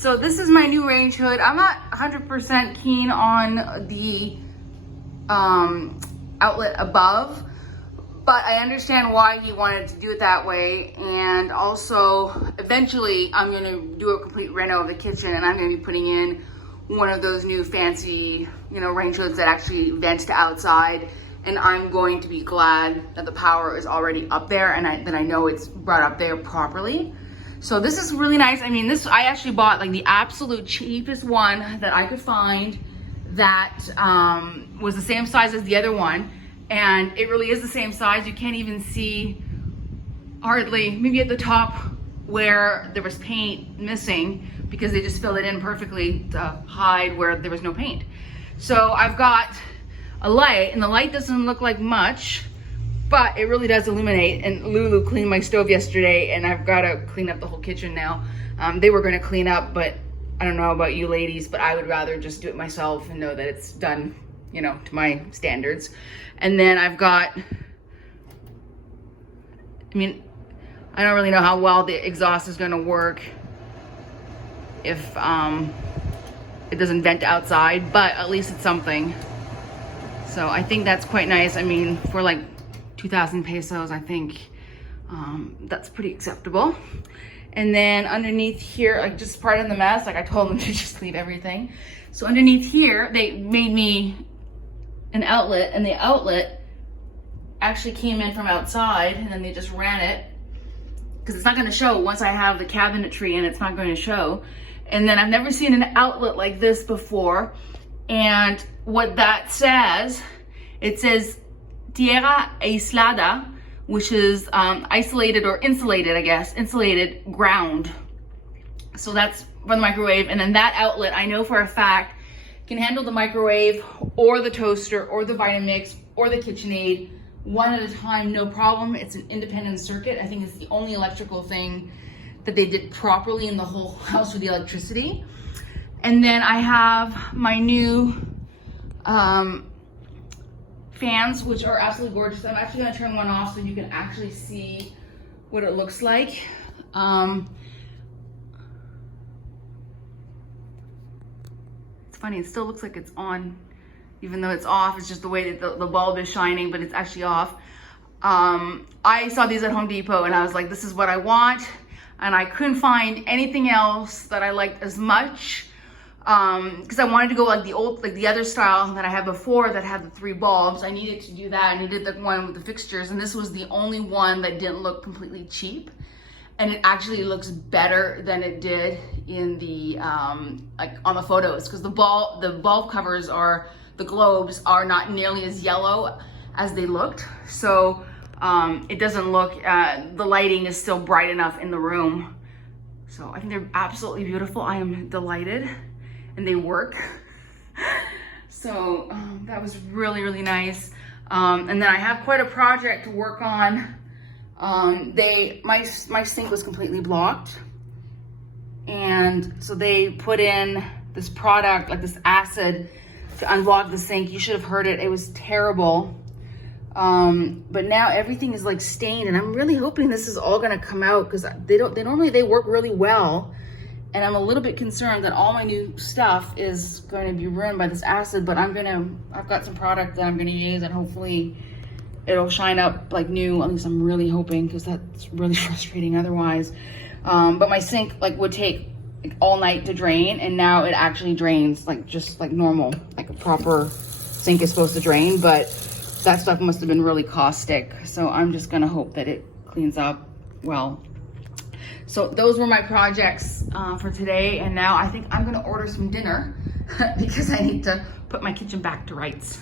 So this is my new range hood. I'm not 100% keen on the outlet above, but I understand why he wanted to do it that way. And also, eventually, I'm gonna do a complete reno of the kitchen, and I'm gonna be putting in one of those new fancy, range hoods that actually vent to outside. And I'm going to be glad that the power is already up there and that I know it's brought up there properly. So this is really nice. I mean, I actually bought like the absolute cheapest one that I could find that was the same size as the other one. And it really is the same size. You can't even see hardly, maybe at the top where there was paint missing, because they just filled it in perfectly to hide where there was no paint. So I've got a light, and the light doesn't look like much, but it really does illuminate. And Lulu cleaned my stove yesterday, and I've got to clean up the whole kitchen now. They were going to clean up, but I don't know about you ladies, but I would rather just do it myself and know that it's done, to my standards. And then I've got, I don't really know how well the exhaust is going to work if it doesn't vent outside, but at least it's something. So I think that's quite nice. I mean, for like 2,000 pesos, I think that's pretty acceptable. And then underneath here, like just part of the mess, like I told them to just leave everything. So underneath here, they made me an outlet, and the outlet actually came in from outside, and then they just ran it, because it's not going to show once I have the cabinetry in. It's not going to show. And then I've never seen an outlet like this before. And what that says, it says tierra aislada, which is isolated or insulated, I guess, insulated ground. So that's for the microwave. And then that outlet, I know for a fact, can handle the microwave or the toaster or the Vitamix or the KitchenAid one at a time, no problem. It's an independent circuit. I think it's the only electrical thing that they did properly in the whole house with the electricity. And then I have my new fans, which are absolutely gorgeous. I'm actually gonna turn one off so you can actually see what it looks like. It's funny, it still looks like it's on, even though it's off. It's just the way that the bulb is shining, but it's actually off. I saw these at Home Depot, and I was like, this is what I want. And I couldn't find anything else that I liked as much, because I wanted to go like the other style that I had before that had the 3 bulbs. I needed to do that. I needed the one with the fixtures, and this was the only one that didn't look completely cheap. And it actually looks better than it did in the like on the photos, because the bulb covers the globes are not nearly as yellow as they looked. So it doesn't look, the lighting is still bright enough in the room. So I think they're absolutely beautiful. I am delighted, and they work. So that was really, really nice. And then I have quite a project to work on. My sink was completely blocked. And so they put in this product, like this acid, to unblock the sink. You should have heard it. It was terrible. But now everything is like stained, and I'm really hoping this is all gonna come out, because they normally work really well. And I'm a little bit concerned that all my new stuff is going to be ruined by this acid, but I've got some product that I'm gonna use, and hopefully it'll shine up like new. At least I'm really hoping, because that's really frustrating otherwise. But my sink would take all night to drain, and now it actually drains just like normal, like a proper sink is supposed to drain. But that stuff must have been really caustic, so I'm just gonna hope that it cleans up well. So those were my projects for today, and now I think I'm gonna order some dinner because I need to put my kitchen back to rights.